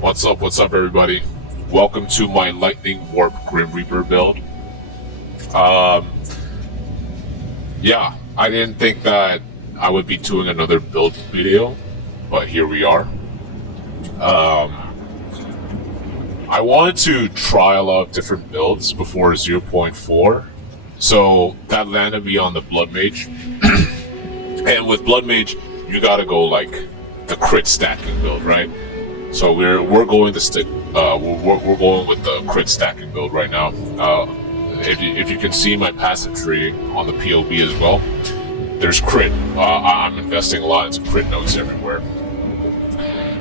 What's up everybody? Welcome to my Lightning Warp Grim Reaper build. Yeah, I didn't think that I would be doing another build video, but here we are. I wanted to try a lot of different builds before 0.4, so that landed me on the Blood Mage. And with Blood Mage, you gotta go like the crit stacking build, right? So we're going to stick. We're going with the crit stacking build right now. If you can see my passive tree on the POE as well, there's crit. I'm investing a lot into crit notes everywhere,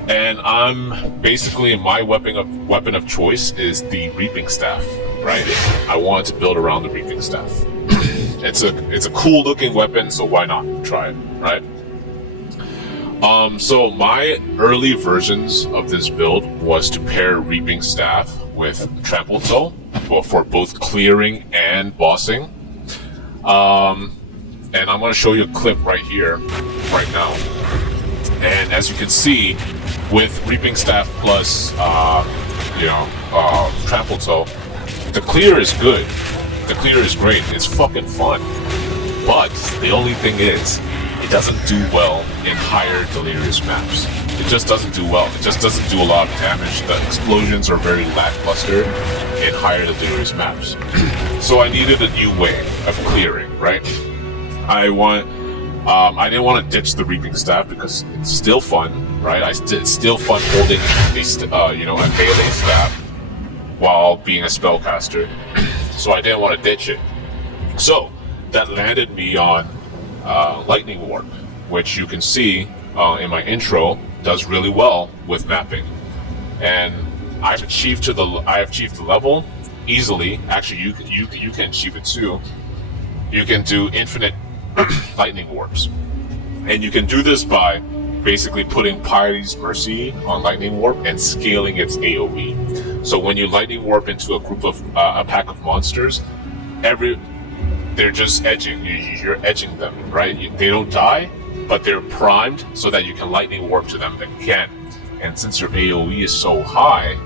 and I'm basically my weapon of choice is the Reaping Staff. Right? I wanted to build around the Reaping Staff. It's a cool looking weapon, so why not try it, right? So my early versions of this build was to pair Reaping Staff with Trample Toe, well, for both clearing and bossing. And I'm going to show you a clip right here, right now. And as you can see, with Reaping Staff plus, Trample Toe, the clear is good. The clear is great. It's fucking fun. But the only thing is, it doesn't do well in higher Delirious maps. It just doesn't do well. It just doesn't do a lot of damage. The explosions are very lackluster in higher Delirious maps. So I needed a new way of clearing, right? I didn't want to ditch the Reaping Staff because it's still fun, right? It's still fun holding a melee staff while being a spellcaster. So I didn't want to ditch it. So that landed me on Lightning Warp, which you can see in my intro does really well with mapping, and I've achieved the level easily. Actually, you can achieve it too. You can do infinite lightning warps, and you can do this by basically putting Piety's Mercy on Lightning Warp and scaling its AOE. So when you Lightning Warp into a group of a pack of monsters, they're just edging. You're edging them, right? They don't die, but they're primed so that you can Lightning Warp to them again. And since your AOE is so high,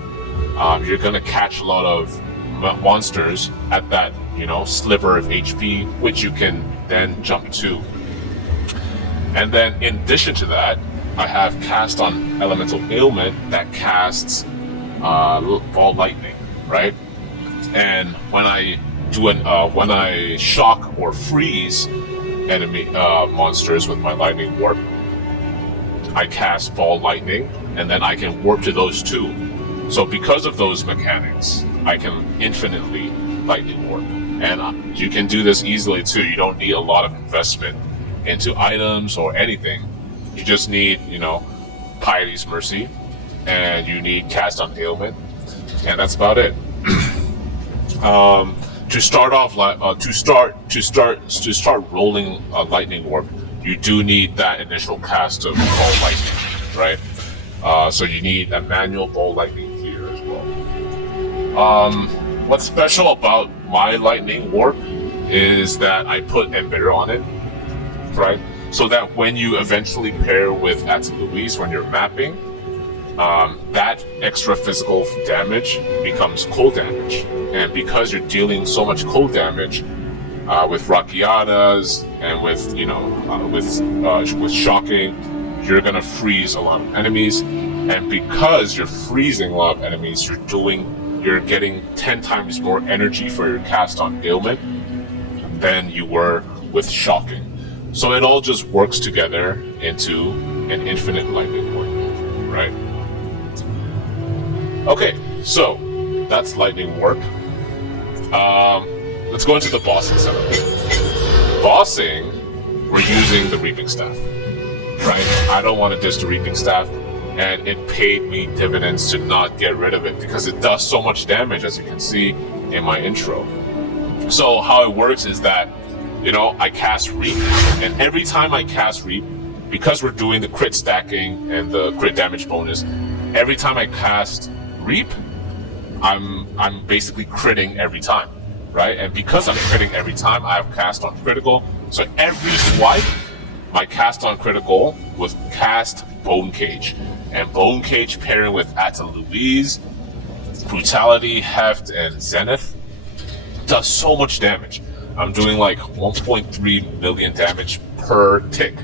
you're gonna catch a lot of monsters at that, sliver of HP, which you can then jump to. And then in addition to that, I have cast on Elemental Ailment that casts Ball Lightning, right? And when I shock or freeze enemy monsters with my Lightning Warp, I cast Ball Lightning, and then I can warp to those too. So because of those mechanics, I can infinitely Lightning Warp. And you can do this easily too. You don't need a lot of investment into items or anything. You just need, Piety's Mercy, and you need cast on Ailment, and that's about it. To start rolling a Lightning Warp, you do need that initial cast of Ball Lightning, right? So you need a manual Ball Lightning here as well. What's special about my Lightning Warp is that I put Embitter on it, right? So that when you eventually pair with Louise when you're mapping, that extra physical damage becomes cold damage. And because you're dealing so much cold damage with Rakianas and with shocking, you're gonna freeze a lot of enemies. And because you're freezing a lot of enemies, you're getting 10 times more energy for your cast on Ailment than you were with shocking. So it all just works together into an infinite Lightning Warp, right? Okay, so that's Lightning Warp. Let's go into the bossing setup. Bossing, we're using the Reaping Staff, right? I don't want to ditch the Reaping Staff, and it paid me dividends to not get rid of it because it does so much damage, as you can see in my intro. So how it works is that, I cast Reap, and every time I cast Reap, because we're doing the crit stacking and the crit damage bonus, every time I cast Reap, I'm basically critting every time, right? And because I'm critting every time, I have cast on critical. So every swipe, my cast on critical was cast Bone Cage. and Bone Cage pairing with Atta Louise, Brutality, Heft, and Zenith does so much damage. I'm doing like 1.3 million damage per tick.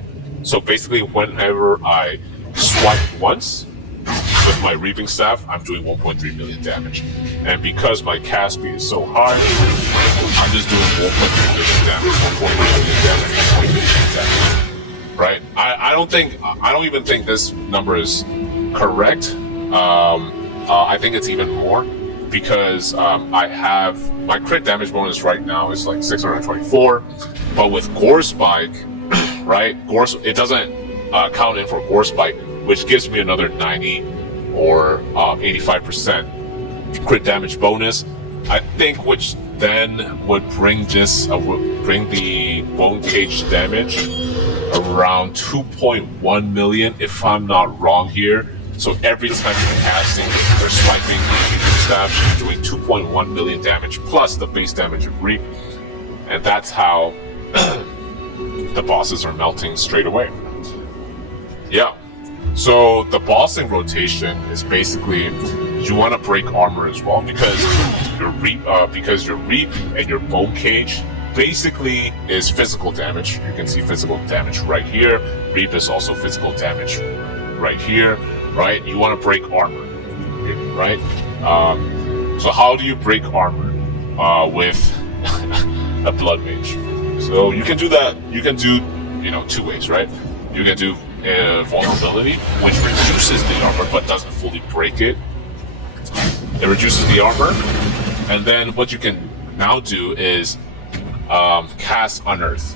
So basically, whenever I swipe once with my Reaping Staff, I'm doing 1.3 million damage. And because my cast speed is so high, I'm just doing 1.3 million damage, 1.3 million damage, 1.3 million damage. Right? I don't even think this number is correct. I think it's even more because I have my crit damage bonus right now is like 624, but with Gore Spike, right? It doesn't count in for Gore Spike, which gives me another 90 or 85% crit damage bonus. I think which then would bring the Bone Cage damage around 2.1 million, if I'm not wrong here. So every time you're casting or swiping the staff, you're doing 2.1 million damage plus the base damage of Reap, and that's how the bosses are melting straight away. Yeah. So the bossing rotation is basically you want to break armor as well because your Reap and your Bone Cage basically is physical damage. You can see physical damage right here. Reap is also physical damage right here. Right? You want to break armor, right? So how do you break armor with a Blood Mage? So you can do that. You can do, two ways, right? You can do vulnerability, which reduces the armor but doesn't fully break it. It reduces the armor, and then what you can now do is cast Unearth.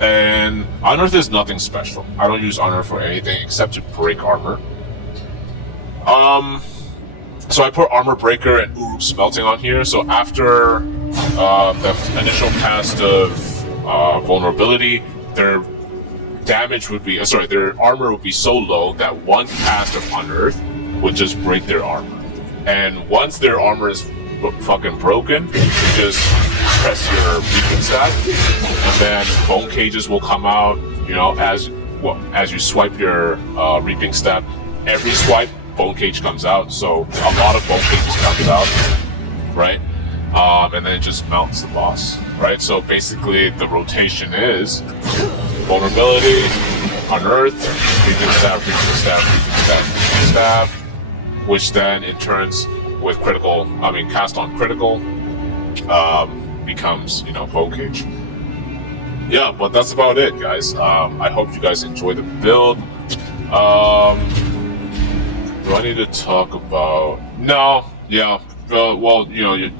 And Unearth is nothing special. I don't use Unearth for anything except to break armor. So I put Armor Breaker and Uruk Smelting on here. So after the initial cast of vulnerability, their armor would be so low that one cast of Unearth would just break their armor. And once their armor is fucking broken, you just press your Reaping Staff, and then Bone Cages will come out. As you swipe your Reaping Staff, every swipe Bone Cage comes out. So a lot of Bone Cages comes out, right? And then it just melts the boss, right? So basically, the rotation is vulnerability, Unearth, Reaping Staff, Reaping Staff, Reaping Staff, Reaping Staff, which then in turns with cast on critical, becomes, Bone Cage. Yeah, but that's about it, guys. I hope you guys enjoy the build. Do I need to talk about? No, yeah. Well, you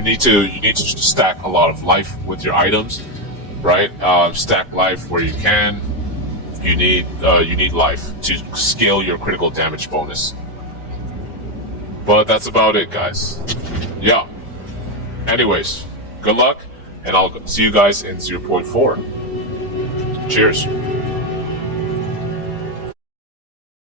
need to stack a lot of life with your items, right? Stack life where you can. You need life to scale your critical damage bonus. But that's about it, guys. Yeah. Anyways, good luck, and I'll see you guys in 0.4. Cheers.